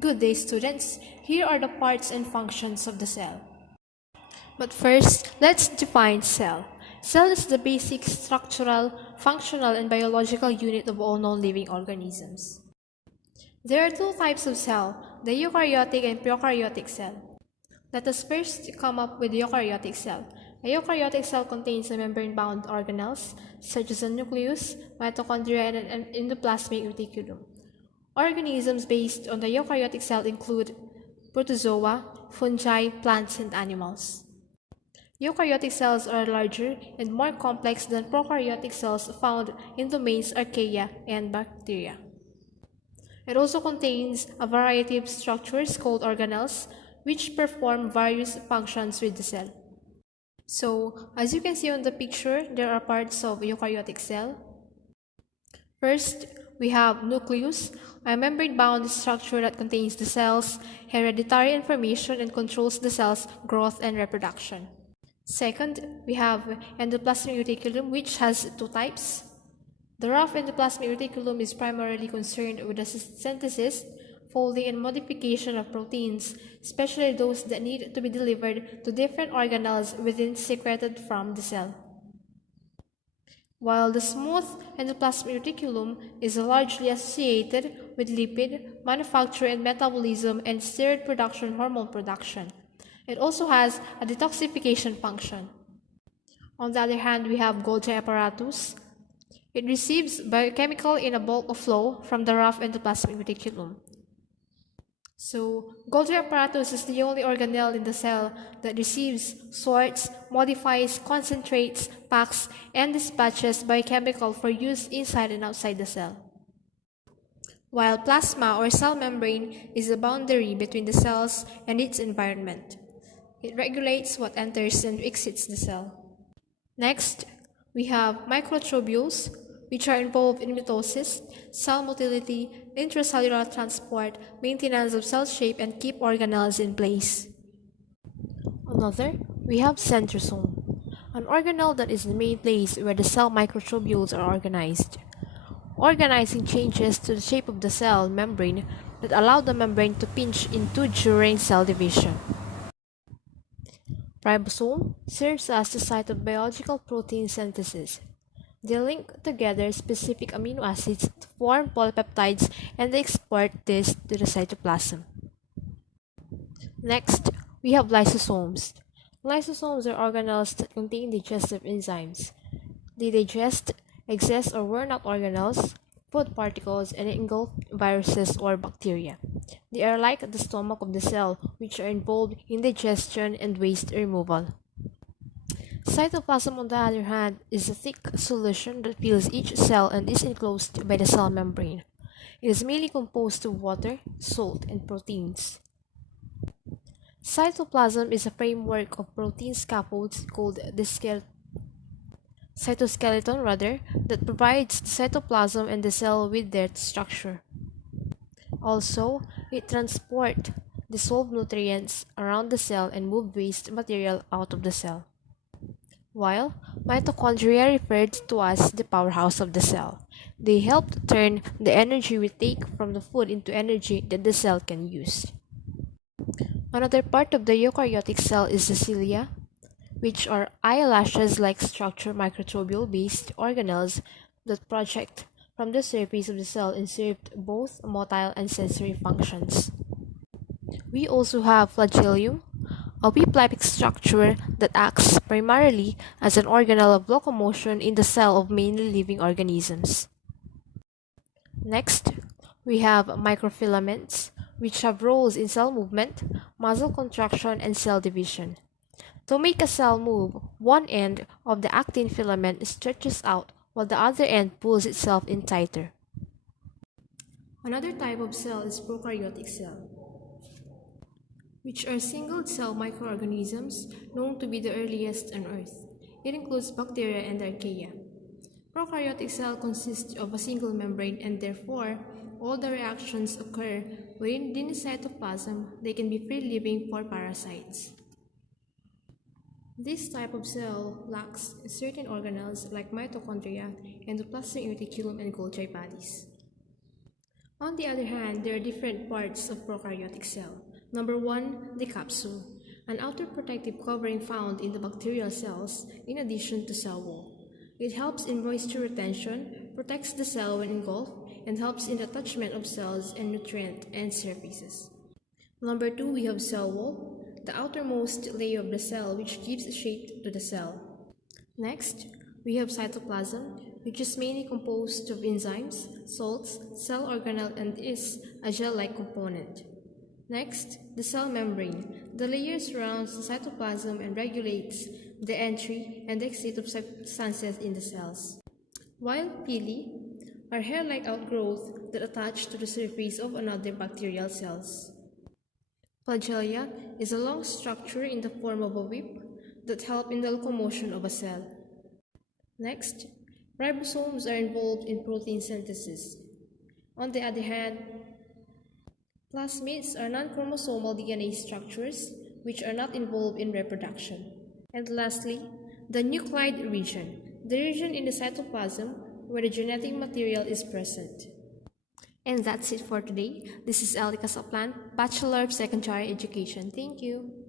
Good day, students. Here are the parts and functions of the cell. But first, let's define cell. Cell is the basic structural, functional, and biological unit of all known living organisms. There are two types of cell, the eukaryotic and prokaryotic cell. Let us first come up with the eukaryotic cell. A eukaryotic cell contains a membrane-bound organelles, such as a nucleus, mitochondria, and an endoplasmic reticulum. Organisms based on the eukaryotic cell include protozoa, fungi, plants, and animals. Eukaryotic cells are larger and more complex than prokaryotic cells found in domains archaea and bacteria. It also contains a variety of structures called organelles, which perform various functions with the cell. So, as you can see on the picture, there are parts of a eukaryotic cell. First, we have nucleus, a membrane-bound structure that contains the cell's hereditary information and controls the cell's growth and reproduction. Second, we have endoplasmic reticulum, which has two types. The rough endoplasmic reticulum is primarily concerned with the synthesis, folding, and modification of proteins, especially those that need to be delivered to different organelles within secreted from the cell. While the smooth endoplasmic reticulum is largely associated with lipid manufacture and metabolism and steroid production, hormone production. It also has a detoxification function. On the other hand, we have Golgi apparatus. It receives biochemical in a bulk flow from the rough endoplasmic reticulum. So, Golgi apparatus is the only organelle in the cell that receives, sorts, modifies, concentrates, packs, and dispatches biochemical for use inside and outside the cell. While plasma or cell membrane is the boundary between the cells and its environment. It regulates what enters and exits the cell. Next, we have microtubules, which are involved in mitosis, cell motility, intracellular transport, maintenance of cell shape, and keep organelles in place. Another, we have centrosome, an organelle that is the main place where the cell microtubules are organized. Organizing changes to the shape of the cell membrane that allow the membrane to pinch into during cell division. Ribosome serves as the site of biological protein synthesis. They link together specific amino acids to form polypeptides and they export this to the cytoplasm. Next, we have lysosomes. Lysosomes are organelles that contain digestive enzymes. They digest excess or worn out organelles, food particles, and engulf viruses or bacteria. They are like the stomach of the cell, which are involved in digestion and waste removal. Cytoplasm, on the other hand, is a thick solution that fills each cell and is enclosed by the cell membrane. It is mainly composed of water, salt, and proteins. Cytoplasm is a framework of protein scaffolds called the cytoskeleton that provides the cytoplasm and the cell with their structure. Also, it transports dissolved nutrients around the cell and move waste material out of the cell. While mitochondria referred to as the powerhouse of the cell. They help to turn the energy we take from the food into energy that the cell can use. Another part of the eukaryotic cell is the cilia, which are eyelashes-like structure microtubule-based organelles that project from the surface of the cell and serve both motile and sensory functions. We also have flagellum, a whip-like structure that acts primarily as an organelle of locomotion in the cell of mainly living organisms. Next, we have microfilaments, which have roles in cell movement, muscle contraction, and cell division. To make a cell move, one end of the actin filament stretches out while the other end pulls itself in tighter. Another type of cell is prokaryotic cell, which are single-cell microorganisms known to be the earliest on Earth. It includes bacteria and archaea. Prokaryotic cell consists of a single membrane and therefore all the reactions occur within the cytoplasm. They can be free-living for parasites. This type of cell lacks certain organelles like mitochondria, endoplasmic reticulum, and Golgi bodies. On the other hand, there are different parts of prokaryotic cell. Number 1, the capsule, an outer protective covering found in the bacterial cells in addition to cell wall. It helps in moisture retention, protects the cell when engulfed, and helps in the attachment of cells and nutrient end surfaces. Number 2, we have cell wall, the outermost layer of the cell which gives shape to the cell. Next, we have cytoplasm, which is mainly composed of enzymes, salts, cell organelle, and is a gel-like component. Next, the cell membrane. The layer surrounds the cytoplasm and regulates the entry and exit of substances in the cells. While pili are hair-like outgrowths that attach to the surface of another bacterial cells. Flagella is a long structure in the form of a whip that help in the locomotion of a cell. Next, ribosomes are involved in protein synthesis. On the other hand, plasmids are non-chromosomal DNA structures which are not involved in reproduction. And lastly, the Nuclide Region, the region in the cytoplasm where the genetic material is present. And that's it for today. This is Elica Saplan, Bachelor of Secondary Education. Thank you.